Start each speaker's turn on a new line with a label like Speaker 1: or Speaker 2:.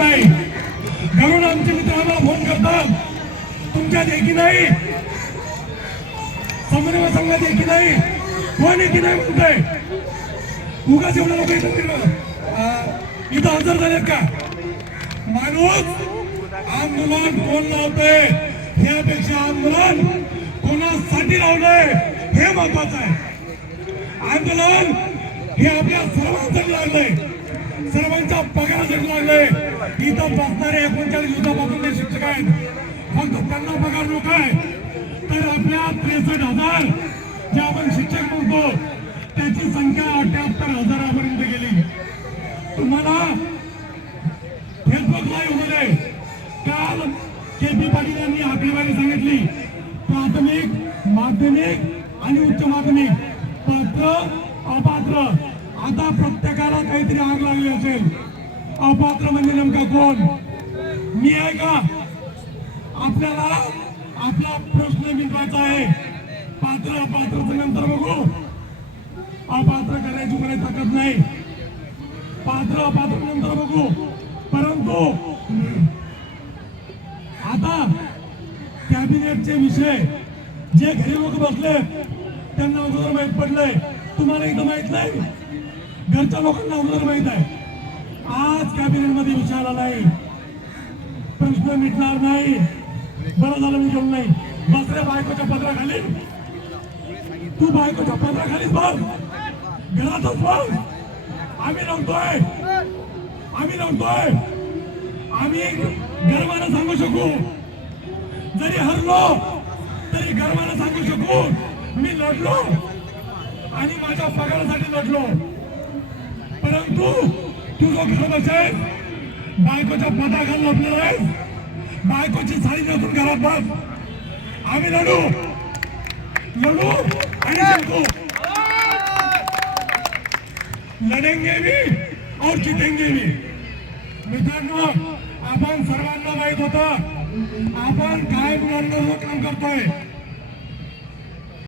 Speaker 1: नाही. घरून आमचे मित्र आम्हाला फोन करतात. तुमच्यात एकी नाही. समन्वय संघात एकी नाही. कोण एकी नाही म्हणताय? उगाच एवढं लोक येतात इथं हजर झालेत का? माणूस आंदोलन कोण लावतंय? यापेक्षा आंदोलन कोणासाठी लावलंय? हे महत्वाचं आहे. आंदोलन हे आपल्या सर्वांसाठी लागलंय. सर्वांचा पगार पगारासाठी लागले. इथं बसणारे एकोणचाळीस दिवसापासून ते शिक्षक आहेत फक्त त्यांना पगार नको आहे. तर आपल्या त्रेसष्ट हजार जे आपण शिक्षक म्हणतो त्याची संख्या अठ्याहत्तर हजारापर्यंत गेली. तुम्हाला फेसबुक लाईव्हमध्ये काल के पी पाटील यांनी आकडेवारी सांगितली. प्राथमिक माध्यमिक आणि उच्च माध्यमिक. पात्र अपात्र. आता प्रत्येकाला काहीतरी आग लागली असेल. अपात्र म्हणजे नेमका कोण? मी आहे का? आपल्याला आपला प्रश्न मिटवायचा आहे. पात्र अपात्रचं नंतर बघू. अपात्र करायची कोणी ताकद नाही. पात्र अपात्र नंतर बघू. परंतु आता कॅबिनेटचे विषय. जे घरी लोक बसले त्यांना अगोदर माहीत पडलंय. तुम्हाला इथं माहीत नाही? घरच्या लोकांना अगोदर माहीत आहे. आज कॅबिनेटमध्ये विचार आला नाही प्रश्न मिटणार नाही. बरं झालं मी गेलो नाही. बसऱ्या बायकोच्या पदराखाली तू बायकोच्या पदराखालीच बघ घरातच बघ आम्ही नव्हतोय. आम्ही नव्हतोय. आम्ही गर्वानं सांगू शकू. जरी हरलो तरी गर्वानं सांगू शकू. मी लढलो आणि माझ्या पगारासाठी लढलो. परंतु तू जो घर बायकोच्या बायकोच्या घालून आपल्याला आहे बायकोची साडी नसून घरात बस. आम्ही लढू. लढू आणि जिंकू. लढेंगे भी और जितेंगे भी मित्रांनो आपण सर्वांना माहीत होतं आपण काय मुलांना काम करतोय.